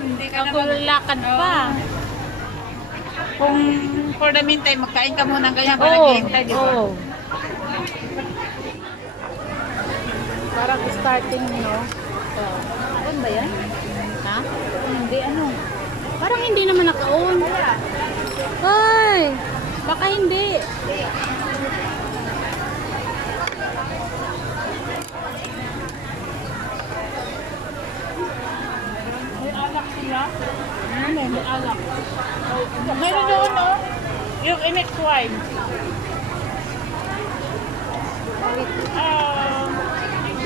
hindi ka naman. Nagulakad pa. Kung for the meantime, magkain ka muna ng ganyan para Oo. naghihintay, di ba? Oo. Parang starting, no? On ba yan? Ha? Hindi, ano? Parang hindi naman naka-on. Ay! Baka hindi. May alak sila? May alak. Mayroon doon, no? Yung MX wine.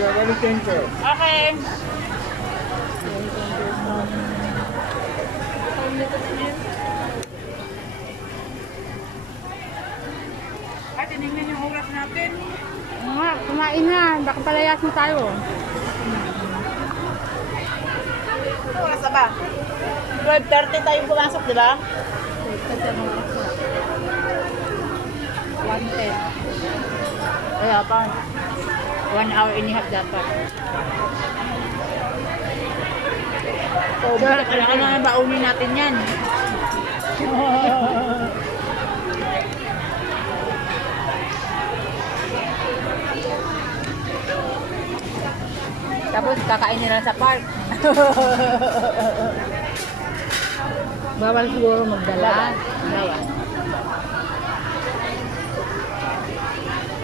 Okay. Ay, tinignan yung oras natin. Nga, kumain na. Baka palayasin tayo. Ano oras na ba? 12:30 tayo pumasok, di ba? 1:10. Kaya pa. 1 hour and a half dapat. So, kailangan na baunin natin yan. Tapos kakain nila sa park. Bawal siguro magdala. Bawal.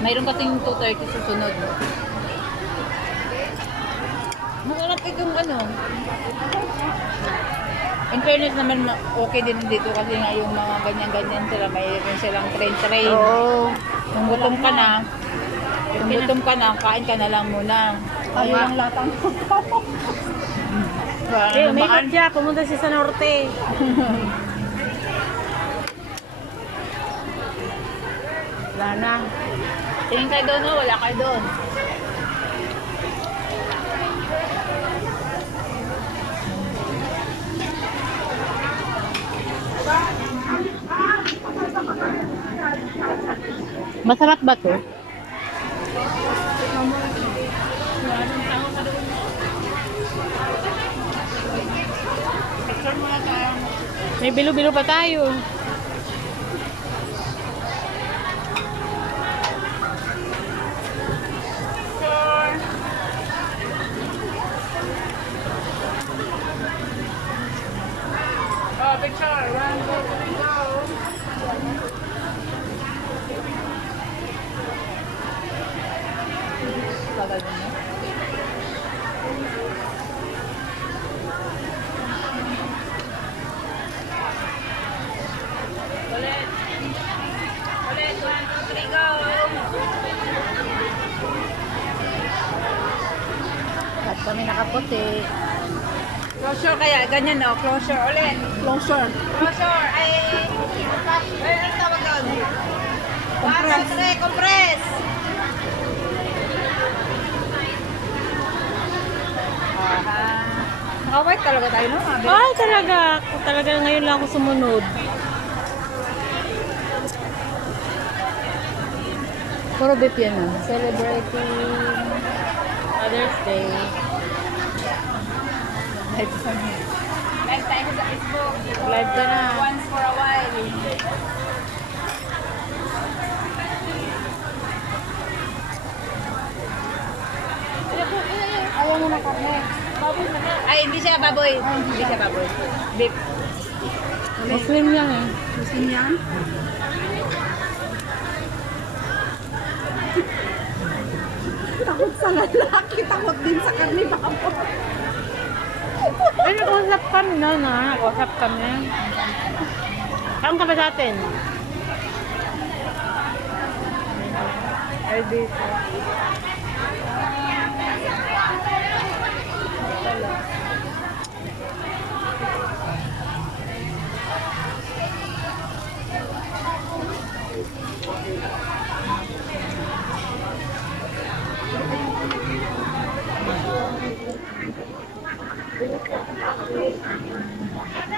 Mayroon kasing 2:30 susunod. Masarap itong ano. In fairness naman, okay din dito kasi nga yung mga ganyan-ganyan sila, mayroon silang train-train. Oo. Kung gutom ka na, kain ka na lang muna. Tayo lang latang. Eh, umikot siya. Pumunta siya sa norte. Wala na. Tingin kayo doon, no? Wala kayo doon. Masarap ba to? May bilo-bilo pa tayo. Oh, picture. 1, 2, 3, go. Tagal mo. Ulit. Ulit. 1, 2, 3, go. At kami nakaputi. Closure kaya, ganyan no, closure ulit. Closure. Closure, ay, ano tawag doon? Compress. Compress. Nakawait talaga tayo, no? Ay, talaga. Talaga ngayon lang ako sumunod. Puro beef yan ah. Celebrating Mother's Day. Live tayo sa Facebook. Live ka na. Once for a while. Ayaw mo na karne. Baboy na na. Ay, hindi siya baboy. Hindi siya baboy. Beef. Muslim yan eh. Muslim yan? Takot sa lalaki, takot din sa karne baboy. Ay, nag-usap kami na na. Nag-usap kami. Saan ka ba sa atin? Ay, dito.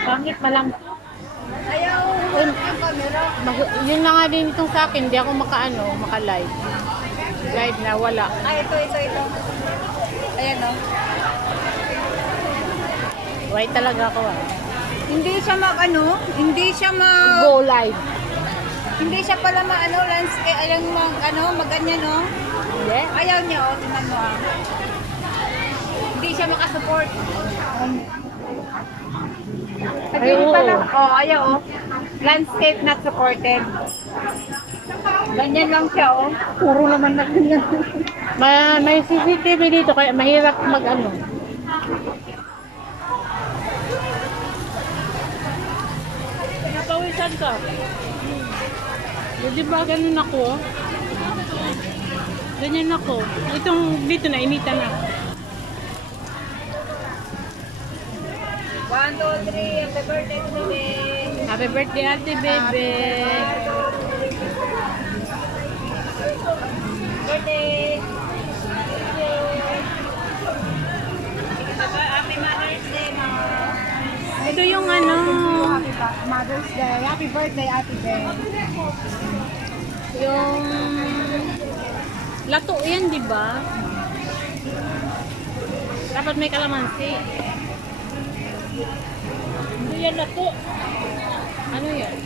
Pangit malang. Ayaw, yung camera. Yun na nga din itong sa akin, hindi ako maka-live. Live na, wala. Ay, ito. Ayan, no? White talaga ako ah. Hindi siya hindi siya Go live. hindi siya pala landscape, maganyan, no? Hindi. Ayaw niya, tingnan mo ah. Hindi siya makasupport. Kasi Ay, oo. pala, ayaw, landscape not supported. Ganyan lang siya, Puro naman na ganyan. May CCTV dito kaya mahirap mag-ano. Napawisan ka. Di ba ganun ako? Ganyan ako. Itong dito na, initan na. 1, 2, 3, happy birthday to me. Happy birthday, ate bebe. Birthday. Happy Mother's Day, Mom. Ito yung ano. Happy Mother's Day. Happy birthday, Ate Day. Yung lato yan, di ba? Dapat may kalamansi. Hindi yan lato. Ano yan?